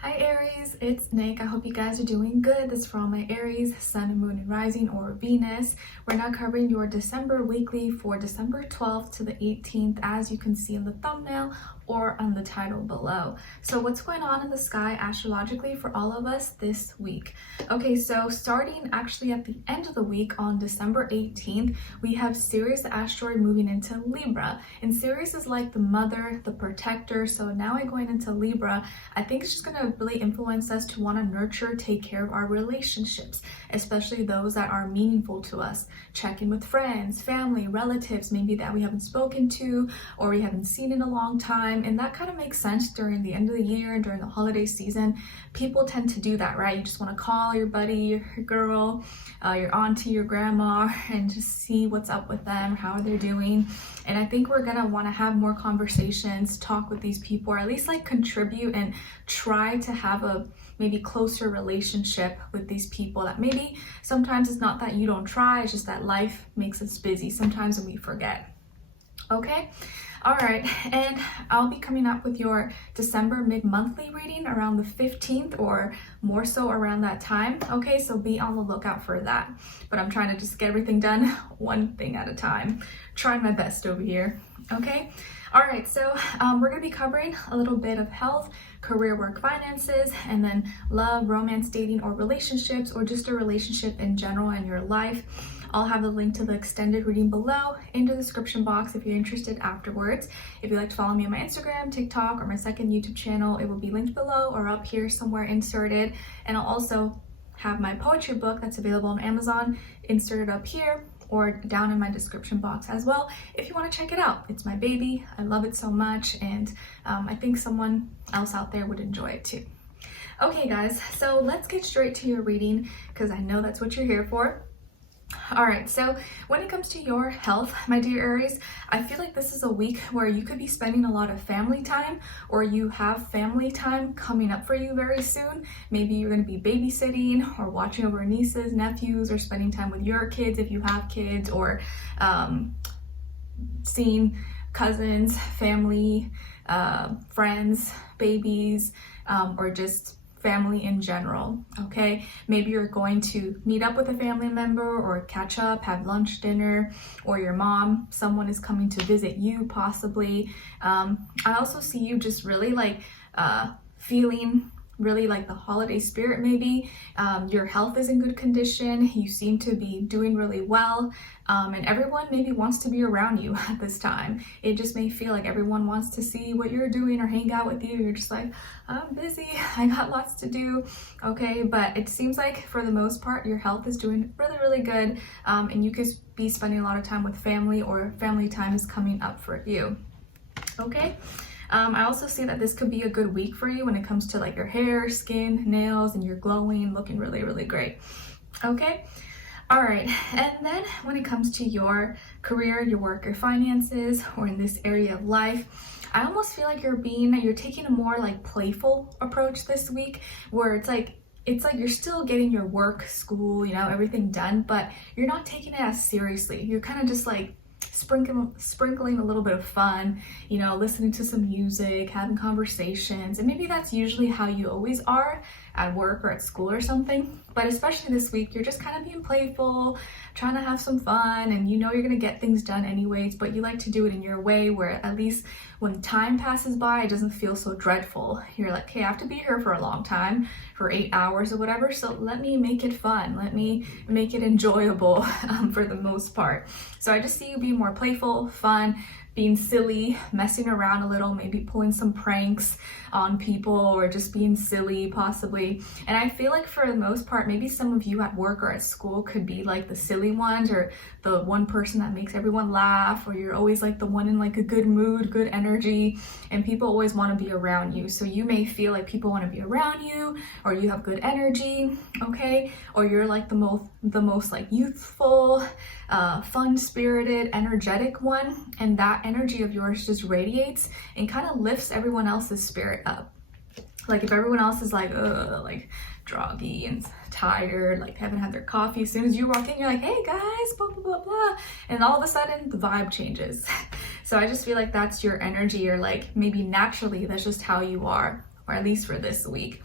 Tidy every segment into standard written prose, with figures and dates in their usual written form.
Hi Aries, it's Nick. I hope you guys are doing good. This is for all my Aries, Sun, Moon, and Rising, or Venus. We're now covering your December weekly for December 12th to the 18th, as you can see in the thumbnail or on the title below. So what's going on in the sky astrologically for all of us this week? Okay, so starting actually at the end of the week on December 18th, we have Sirius the asteroid moving into Libra. And Sirius is like the mother, the protector. So now I'm going into Libra. I think it's just going to really influence us to want to nurture, take care of our relationships, especially those that are meaningful to us. Check in with friends, family, relatives, maybe that we haven't spoken to or we haven't seen in a long time. And that kind of makes sense during the end of the year and during the holiday season. People tend to do that, right? You just want to call your buddy, your girl, your auntie, your grandma, and just see what's up with them, how they're doing. And I think we're gonna want to have more conversations, talk with these people, or at least like contribute and try to have a maybe closer relationship with these people that maybe sometimes it's not that you don't try, it's just that life makes us busy sometimes and we forget. Okay. All right, and I'll be coming up with your December mid-monthly reading around the 15th or more so around that time. Okay, so be on the lookout for that. But I'm trying to just get everything done one thing at a time. Trying my best over here. Okay. All right, so we're going to be covering a little bit of health, career, work, finances, and then love, romance, dating, or relationships, or just a relationship in general in your life. I'll have the link to the extended reading below in the description box if you're interested afterwards. If you'd like to follow me on my Instagram, TikTok, or my second YouTube channel, it will be linked below or up here somewhere inserted. And I'll also have my poetry book that's available on Amazon inserted up here or down in my description box as well if you want to check it out. It's my baby. I love it so much, and I think someone else out there would enjoy it too. Okay guys, so let's get straight to your reading because I know that's what you're here for. All right, so when it comes to your health, my dear Aries, I feel like this is a week where you could be spending a lot of family time, or you have family time coming up for you very soon. Maybe you're going to be babysitting or watching over nieces, nephews, or spending time with your kids if you have kids, or seeing cousins, family, friends, babies, or just family in general. Okay, maybe you're going to meet up with a family member or catch up, have lunch, dinner, or your mom, someone is coming to visit you possibly. I also see you just really like feeling really like the holiday spirit maybe. Your health is in good condition, you seem to be doing really well, and everyone maybe wants to be around you at this time. It just may feel like everyone wants to see what you're doing or hang out with you. You're just like, I'm busy, I got lots to do. Okay, but it seems like for the most part your health is doing really good, and you could be spending a lot of time with family, or family time is coming up for you. Okay. I also see that this could be a good week for you when it comes to like your hair, skin, nails, and you're glowing, looking really great. Okay. All right. And then when it comes to your career, your work, your finances, or in this area of life, I almost feel like you're taking a more like playful approach this week, where it's like you're still getting your work, school, everything done, but you're not taking it as seriously. You're kind of just like sprinkling a little bit of fun, listening to some music, having conversations. And maybe that's usually how you always are at work or at school or something, but especially this week you're just kind of being playful, trying to have some fun, and you're gonna get things done anyways, but you like to do it in your way where at least when time passes by it doesn't feel so dreadful. You're like, hey, I have to be here for a long time, for 8 hours or whatever, so let me make it fun, let me make it enjoyable for the most part. So I just see you being more playful, fun, being silly, messing around a little, maybe pulling some pranks on people, or just being silly possibly. And I feel like for the most part, maybe some of you at work or at school could be like the silly ones, or the one person that makes everyone laugh, or you're always like the one in like a good mood, good energy, and people always want to be around you. So you may feel like people want to be around you, or you have good energy, okay? Or you're like the most like youthful, fun-spirited, energetic one, and that energy of yours just radiates and kind of lifts everyone else's spirit up. Like if everyone else is like groggy and tired, like haven't had their coffee, as soon as you walk in you're like, hey guys, blah blah blah, and all of a sudden the vibe changes. So I just feel like that's your energy, or like maybe naturally that's just how you are. or at least for this week.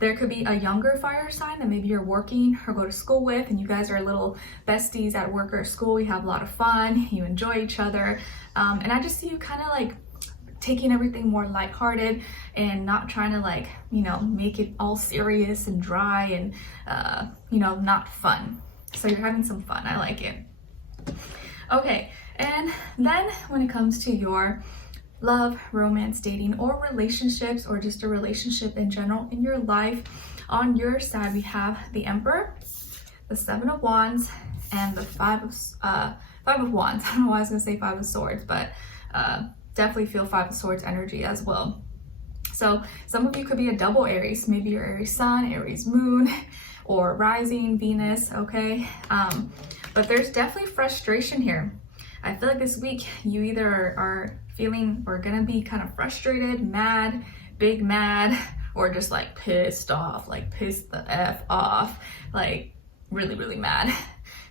There could be a younger fire sign that maybe you're working or go to school with, and you guys are little besties at work or school. You have a lot of fun, you enjoy each other, and I just see you kind of like taking everything more lighthearted and not trying to like, you know, make it all serious and dry and, you know, not fun. So you're having some fun. I like it. Okay, and then when it comes to your love, romance, dating, or relationships, or just a relationship in general in your life, on your side we have the Emperor, the Seven of Wands, and the Five of Wands. I don't know why I was gonna say Five of Swords, but definitely feel Five of Swords energy as well. So some of you could be a double Aries, maybe your Aries Sun, Aries Moon, or rising Venus, okay? But there's definitely frustration here. I feel like this week you either are feeling or gonna be kind of frustrated, mad, big mad, or just like pissed off, like pissed the F off, like really, really mad.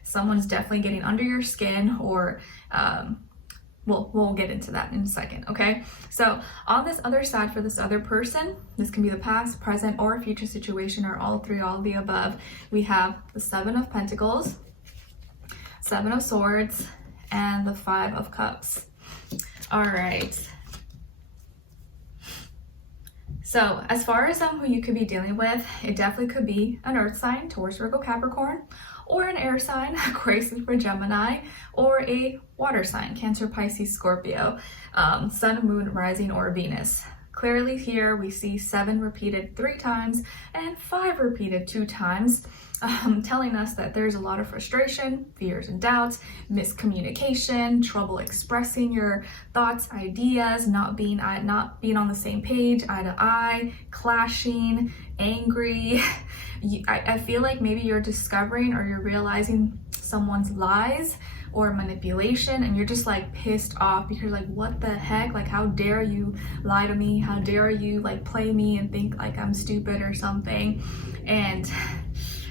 Someone's definitely getting under your skin, or we'll get into that in a second, okay? So on this other side, for this other person, this can be the past, present, or future situation, or all three, all of the above. We have the Seven of Pentacles, Seven of Swords, and the Five of Cups. All right. So as far as who you could be dealing with, it definitely could be an earth sign, Taurus, Virgo, Capricorn, or an air sign, Aquarius, Libra, Gemini, or a water sign, Cancer, Pisces, Scorpio, Sun, Moon, Rising, or Venus. Clearly here we see 7 repeated 3 times and 5 repeated 2 times, telling us that there's a lot of frustration, fears and doubts, miscommunication, trouble expressing your thoughts, ideas, not being on the same page, eye to eye, clashing, angry. I feel like maybe you're discovering or you're realizing someone's lies or manipulation, and you're just like pissed off because like, what the heck, like how dare you lie to me, how dare you like play me and think like I'm stupid or something. And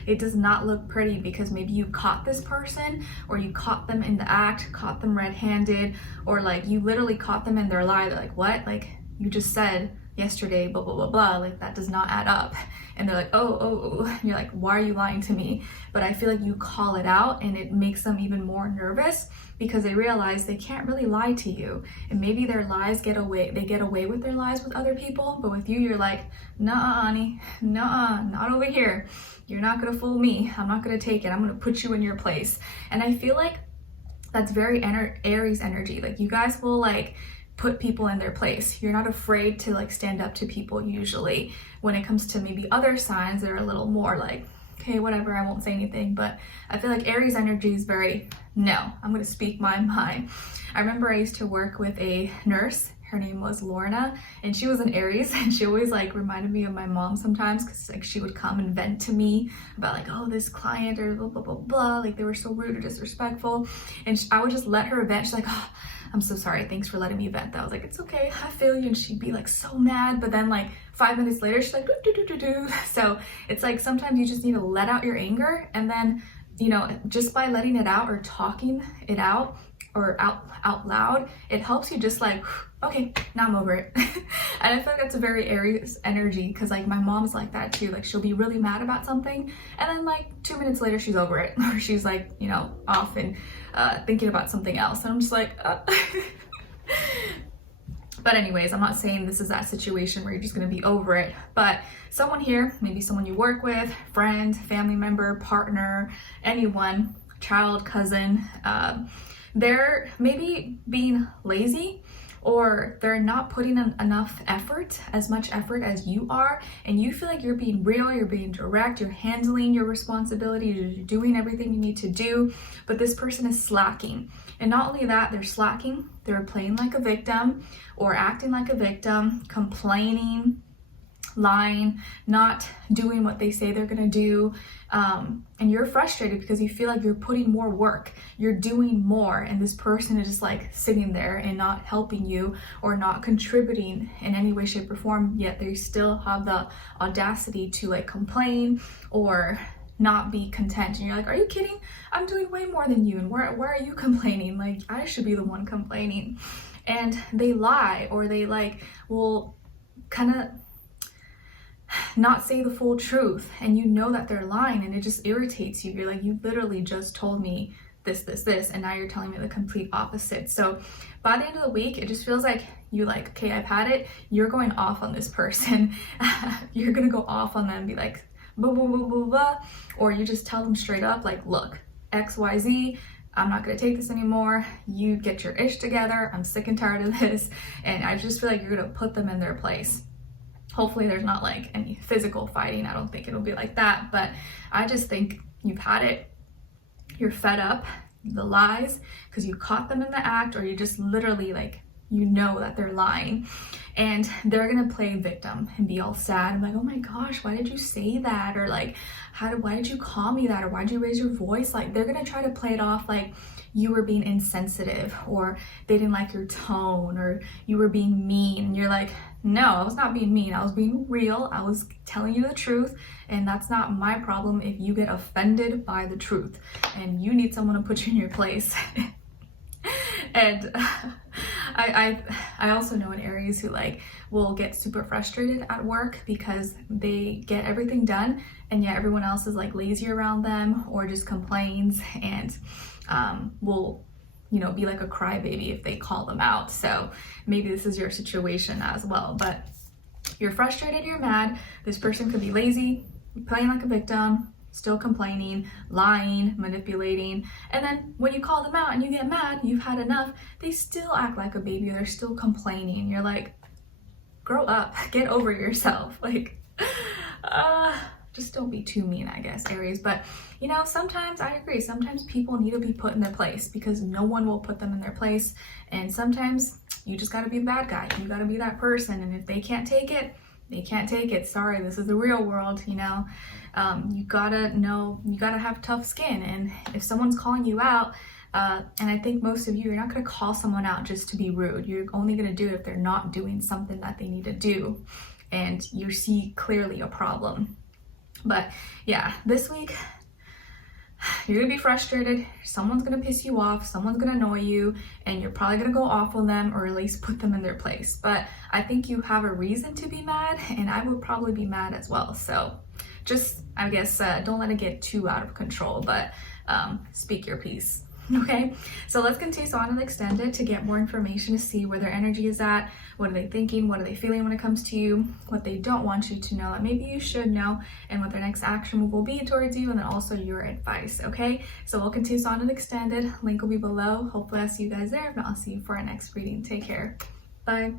it does not look pretty, because maybe you caught this person, or you caught them in the act, caught them red-handed, or like you literally caught them in their lie. They're like, what? Like you just said yesterday, blah, blah, blah, blah, like that does not add up. And they're like, oh. And you're like, why are you lying to me? But I feel like you call it out, and it makes them even more nervous, because they realize they can't really lie to you. And maybe their lies they get away with their lies with other people, but with you, you're like, nah, honey, nah, not over here. You're not gonna fool me. I'm not gonna take it. I'm gonna put you in your place. And I feel like that's very Aries energy. Like you guys will like put people in their place. You're not afraid to like stand up to people usually. When it comes to maybe other signs, they're a little more like, okay, whatever, I won't say anything. But I feel like Aries energy is very, no, I'm gonna speak my mind. I remember I used to work with a nurse. Her name was Lorna, and she was an Aries, and she always like reminded me of my mom sometimes, because like she would come and vent to me about like, oh, this client or blah, blah, blah, blah, like they were so rude or disrespectful. And I would just let her vent. She's like, oh, I'm so sorry, thanks for letting me vent. I was like, it's okay, I feel you. And she'd be like so mad, but then like 5 minutes later, she's like, do. So it's like sometimes you just need to let out your anger, and then, you know, just by letting it out or talking it out or out loud, it helps you just like, okay, now I'm over it. And I feel like that's a very Aries energy, because like my mom's like that too. Like she'll be really mad about something, and then like 2 minutes later she's over it, or she's like, you know, off and thinking about something else. And I'm just like, But anyways, I'm not saying this is that situation where you're just gonna be over it, but someone here, maybe someone you work with, friend, family member, partner, anyone, child, cousin, they're maybe being lazy, or they're not putting in enough effort, as much effort as you are, and you feel like you're being real, you're being direct, you're handling your responsibility, you're doing everything you need to do, but this person is slacking. And not only that, they're slacking, they're playing like a victim or acting like a victim, complaining, lying, not doing what they say they're gonna do, and you're frustrated because you feel like you're putting more work, you're doing more, and this person is just like sitting there and not helping you or not contributing in any way, shape, or form, yet they still have the audacity to like complain or not be content. And you're like, are you kidding? I'm doing way more than you, and why are you complaining? Like I should be the one complaining. And they lie, or they like will kind of not say the full truth, and you know that they're lying, and it just irritates you. You're like, you literally just told me this, and now you're telling me the complete opposite. So by the end of the week, it just feels like you like, okay, I've had it. You're going off on this person. You're gonna go off on them, be like, blah, blah, blah, blah, blah. Or you just tell them straight up, like, look, XYZ, I'm not gonna take this anymore. You get your ish together. I'm sick and tired of this. And I just feel like you're gonna put them in their place. Hopefully there's not like any physical fighting. I don't think it'll be like that, but I just think you've had it. You're fed up, the lies, because you caught them in the act, or you just literally like, you know that they're lying, and they're gonna play victim and be all sad. I'm like, oh my gosh, why did you say that? Or like, why did you call me that? Or why did you raise your voice? Like, they're gonna try to play it off like you were being insensitive, or they didn't like your tone, or you were being mean. And you're like, no, I was not being mean. I was being real. I was telling you the truth, and that's not my problem if you get offended by the truth, and you need someone to put you in your place. And I also know an Aries who like will get super frustrated at work because they get everything done, and yet everyone else is like lazy around them or just complains, and will, you know, be like a crybaby if they call them out. So maybe this is your situation as well, but you're frustrated, you're mad. This person could be lazy, playing like a victim, still complaining, lying, manipulating. And then when you call them out and you get mad, you've had enough, they still act like a baby. They're still complaining. You're like, grow up, get over yourself. Like, just don't be too mean, I guess, Aries. But, you know, sometimes I agree. Sometimes people need to be put in their place because no one will put them in their place. And sometimes you just got to be the bad guy. You got to be that person. And if they can't take it, they can't take it. Sorry, this is the real world, you know. You gotta know, you gotta have tough skin. And if someone's calling you out, and I think most of you're not gonna call someone out just to be rude. You're only gonna do it if they're not doing something that they need to do and you see clearly a problem. But yeah, this week, you're gonna be frustrated, someone's gonna piss you off, someone's gonna annoy you, and you're probably gonna go off on them or at least put them in their place. But I think you have a reason to be mad, and I would probably be mad as well. So just, I guess, don't let it get too out of control, but speak your piece. Okay, so let's continue on and extend it to get more information to see where their energy is at, what are they thinking, what are they feeling when it comes to you, what they don't want you to know that maybe you should know, and what their next action move will be towards you, and then also your advice. Okay, so we'll continue on and extend it. Link will be below. Hopefully I'll see you guys there. If not, I'll see you for our next reading. Take care. Bye.